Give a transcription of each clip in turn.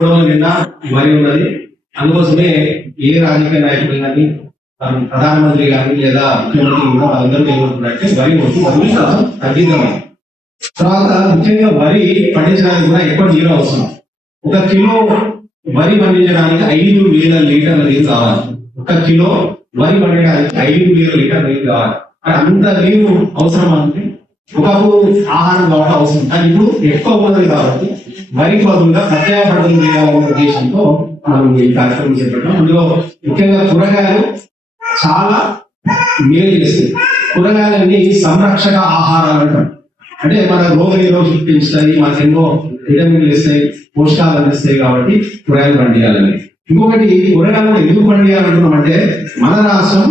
నిన్న వరి ఉన్నది. అందుకోసమే ఏ రాజకీయ నాయకులు కానీ ప్రధానమంత్రి కానీ లేదా ముఖ్యమంత్రి కూడా వాళ్ళందరూ ఏమంటున్నారంటే వరి వస్తు తగ్గిద్దామని. తర్వాత ముఖ్యంగా వరి పండించడానికి కూడా ఎక్కువ నీరు అవసరం. 1 కిలో వరి పండించడానికి 5,000 లీటర్ల నీరు కావాలి. 1 కిలో వరి పండించడానికి 5,000 లీటర్ల నీరు కావాలి. అంత నీరు అవసరం అంటే ఒకప్పుడు ఆహారం కావడం అవసరం, కానీ ఇప్పుడు ఎక్కువ ఉన్నది కాబట్టి వరి బదులుగా ప్రత్యేక పంటలు వేయాలనే ఉద్దేశంతో మనం ఈ కార్యక్రమం చేపట్టాం. అందులో ముఖ్యంగా కూరగాయలు చాలా మేలు చేస్తాయి. కూరగాయలన్నీ సంరక్షక ఆహారాలు అంటాం. అంటే మన రోగ నిరోధక పెంచుతాయి, మనకు ఎన్నో విటమిన్లు ఇస్తాయి, పోషకాలు అందిస్తాయి. కాబట్టి కూరగాయలు పండియాలని. ఇంకొకటి కూరగాయలు ఎందుకు పండియాలంటున్నాం అంటే మన రాష్ట్రం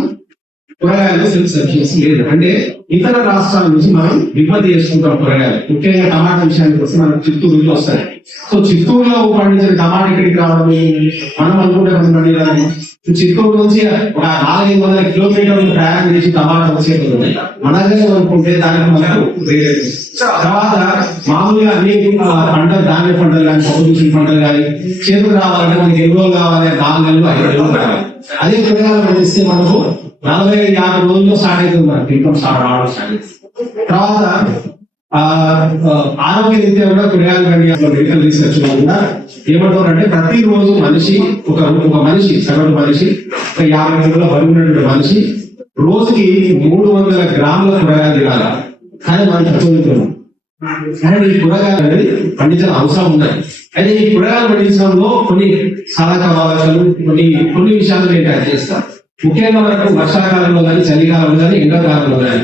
కూరగాయలు సెల్ఫ్ సఫిషియన్సీ లేదు. అంటే ఇతర రాష్ట్రాల నుంచి మనం దిగుమతి చేసుకుంటాం కూరగాయలు. ముఖ్యంగా టమాటా విషయానికి వస్తే మనకు చిత్తూరులో వస్తాయి. సో చిత్తూరులో పండించిన టమాటా ఇక్కడికి రావడం మనం అనుకుంటే మనం పండించాలి. చిత్తూరు నుంచి ఒక 400-500 కిలోమీటర్లు ప్రయాణం చేసి టమాటా వచ్చేది మన దగ్గర అనుకుంటే దానికి మనకు తర్వాత మామూలుగా అన్ని పంటలు, ధాన్య పంటలు కానీ, పప్పు పంటలు కానీ చేతులు రావాలంటే మనకి ఎన్ని రోజులు కావాలి? 4 నెలలు 5 నెలలు కావాలి. అదే కూరగాయలు పండిస్తే మనకు 40-50 రోజుల్లో స్టార్ట్ అవుతుంది. మనకి ఇన్కమ్ స్టార్ట్ అవడం స్టార్ట్ అవుతుంది. తర్వాత ఆరోగ్య రీత్యా కూడా కూరగాయలు పండియాలి. మెడికల్ రీసెర్చ్ లో కూడా ఏమంటారంటే ప్రతి రోజు మనిషి ఒక మనిషి సగటు మనిషి 50 కిలోల బరువు ఉన్నటువంటి మనిషి రోజుకి 300 గ్రాముల కూరగాయలు తినాలి. కానీ మనం తక్కువ కానీ ఈ కూరగాయలు అనేది పండించిన అవసరం ఉన్నాయి. అయితే ఈ కూరగాయలు పండించడంలో కొన్ని సలక భాగాలు కొన్ని విషయాలు నేను యాడ్ చేస్తాను. ముఖ్యంగా మనకు వర్షాకాలంలో కానీ, చలికాలంలో కానీ, ఎండాకాలంలో కానీ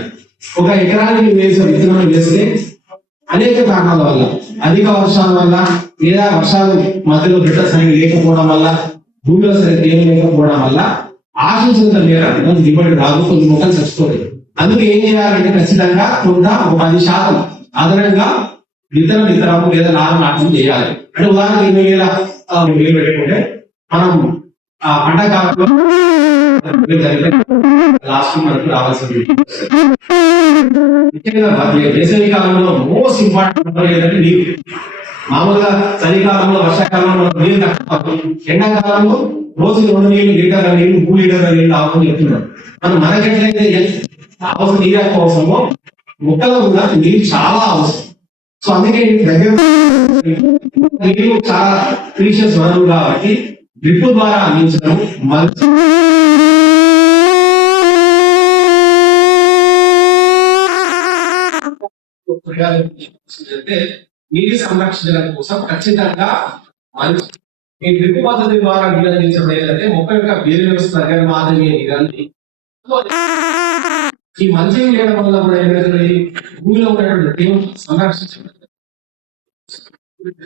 1 ఎకరానికి వేసే విత్తనం వేస్తే అనేక కారణాల వల్ల, అధిక వర్షాల వల్ల లేదా వర్షాలు మధ్యలో బిడ్డ సరిగ్గా లేకపోవడం వల్ల, భూమిలో సరిగ్గా ఏమి లేకపోవడం వల్ల ఆశించినంత మేర దిగుబడి రాదు, కొన్ని మొక్కలు చచ్చిపోతాయి. అందుకే ఏం చేయాలంటే ఖచ్చితంగా కొంత 10% అదనంగా విత్తనం లేదా నారు నాటడం చేయాలి. అంటే ఉదాహరణకు 20,000 పెట్టుకుంటే మనం పంట కాలంలో లాస్ట్ మనకు రావాల్సింది. ముఖ్యంగా వేసవి కాలంలో మోస్ట్ ఇంపార్టెంట్ ఏంటంటే నీరు. మామూలుగా చలికాలంలో, వర్షాకాలంలో నీరు తక్కువ, ఎండాకాలంలో రోజు 2 లీటర్ల నీళ్ళు 3 లీటర్ల నీళ్ళు అవసరం చెప్తున్నారు. మనకెట్లయితే అవసరం నీరు ఎక్కువ అవసరమో మొక్కలో కూడా నీరు చాలా అవసరం. సో అందుకే దగ్గర నీరు చాలా ప్రీషియస్ వనరు కాబట్టి డ్రిప్ ద్వారా అందించడం అంటే నీటి సంరక్షణ కోసం ఖచ్చితంగా ఈ డ్రిప్ పద్ధతి ద్వారా అందించడం ఏంటంటే మొక్క యొక్క వేరు వ్యవస్థ దగ్గర మాత్రమే ఇదండి. ఈ మంచిగా చేయడం వల్ల కూడా ఏమైతుంది, భూమిలో ఉన్నటువంటి సంరక్షించడం.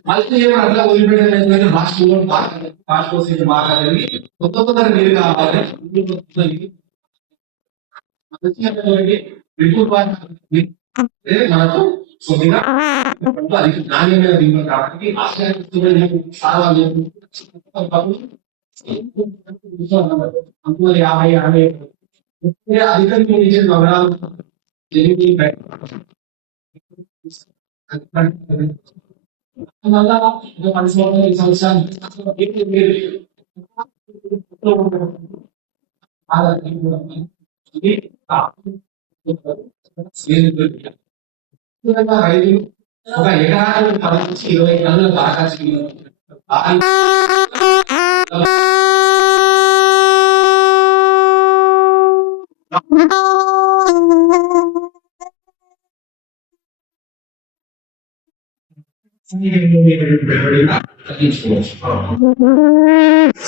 మళ్ళీ చేయడం అట్లా వదిలిపెట్టలేదు. బాష్పోసేట్ బాగా కొత్త నీరు కావాలి. మనకు కొద్దిగా అది నాణ్యమైన దిగుబడి కాబట్టి అందులో 50-60 అధికంగా నగరాలు రైతులు 1 ఎకరానికి 10-20 టన్నుల బాగా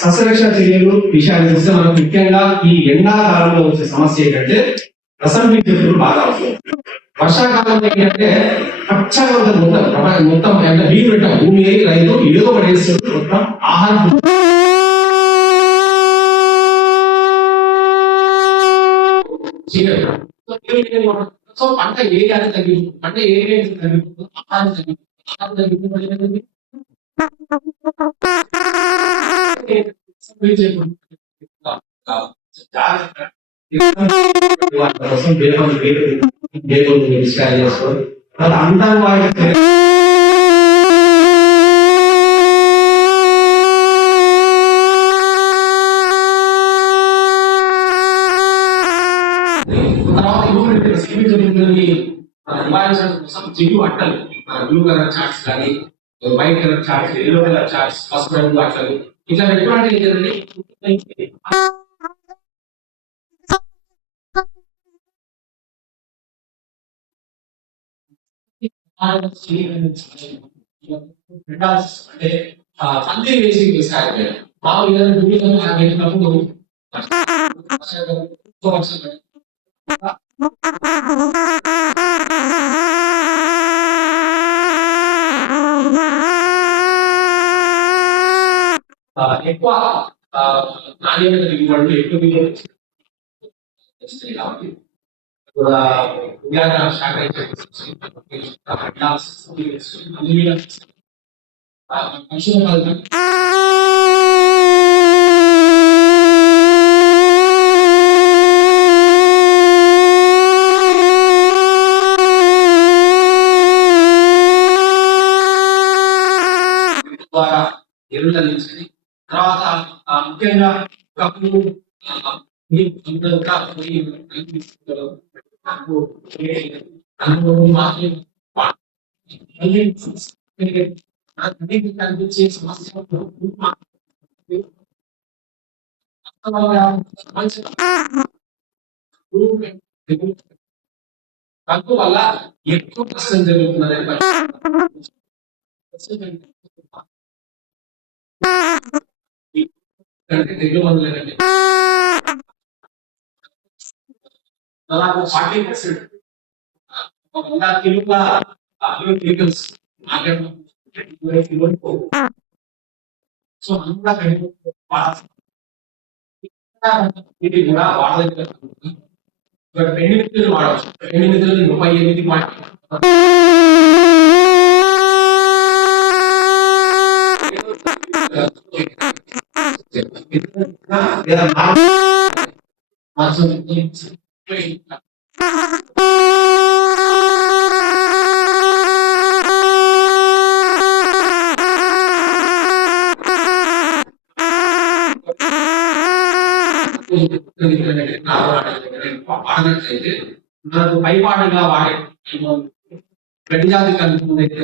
సస్యరక్షణ చర్యలు విషయానికి వస్తే మనం ముఖ్యంగా ఈ ఎండాకాలంలో వచ్చే సమస్య ఏంటంటే రసం పీల్చేప్పుడు బాగా అవసరం. వర్షాకాలంలో ఏంటంటే పచ్చగా ఉంటుంది మొత్తం అంటే నీరు పెట్టాం భూమి రైతు ఏదో ఒకటి వేస్తుంది మొత్తం ఆహారం. సో పంట ఏరియా తగ్గిపోతుంది, పంట ఏరియా తగ్గిపోతుంది, ఆహారం తగ్గిపోతుంది. అంతా జిడ్డు అట్టలు బ్లూ కలర్ చార్ట్స్ కానీ white colour charts yellow colour charts పసుపు రంగు అట్టలు ఇట్లా పెట్టుకోవడానికి ఏంటంటే అంటే పందిరి వేసి సాగు మామూలుగా ఎక్కువ నాణ్యమైన దిగుబడులు ఎక్కువ దిగుబడి వస్తాయి కాబట్టి కూడా ఉద్యాన శాఖ ద్వారా ఎరువులు అందించండి. తర్వాత ముఖ్యంగా కప్పులు కనిపించే సమస్య కప్పు వల్ల ఎక్కువ కష్టం జరుగుతున్నది తెగులు మందులేనండి దాదాపు 40% కెమికల్స్ మార్కెట్ సో అంతా ఇది కూడా వాడలేదు. పెండి మిత్రులు వాడవచ్చు. పెండి మిత్రులు 38 వాడినట్లయితే మనకు పైపాటుగా వాడే గడ్డి జాతి కలుపుకుందైతే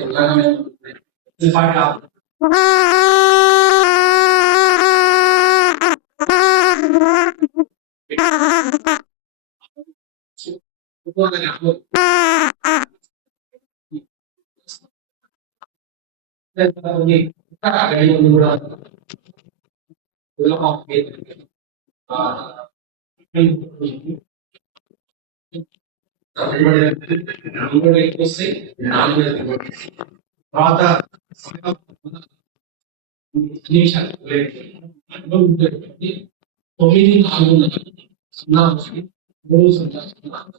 తర్వాత నిమిషాలు 9 లేదు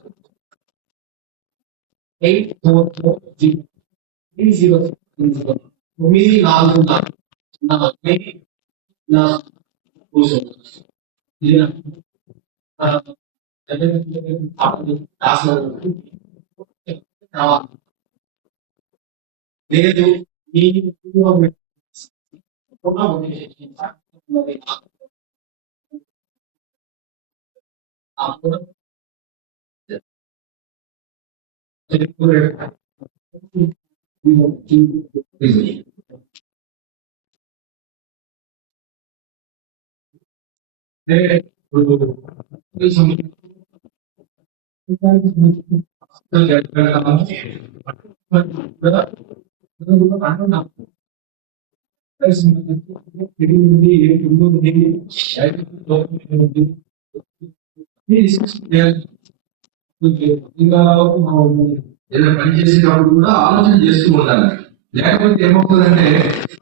ఏదైనా పని చేసేటప్పుడు కూడా ఆలోచన చేస్తూ ఉండాలి. లేకపోతే ఏమవుతుందంటే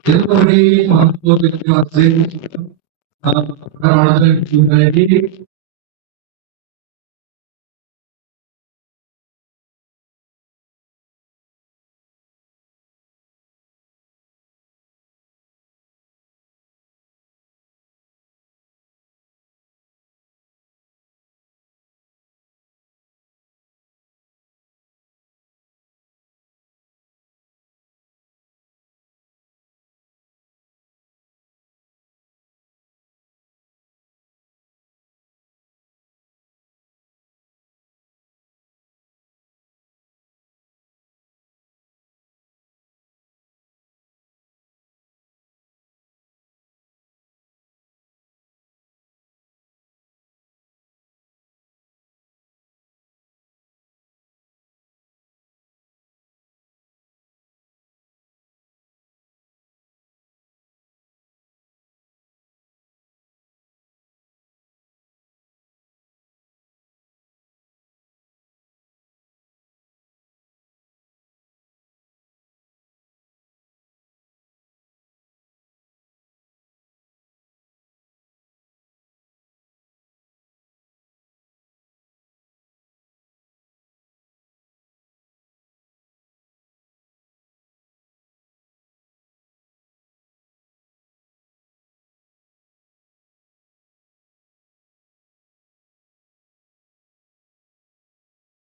ఎందుకంటే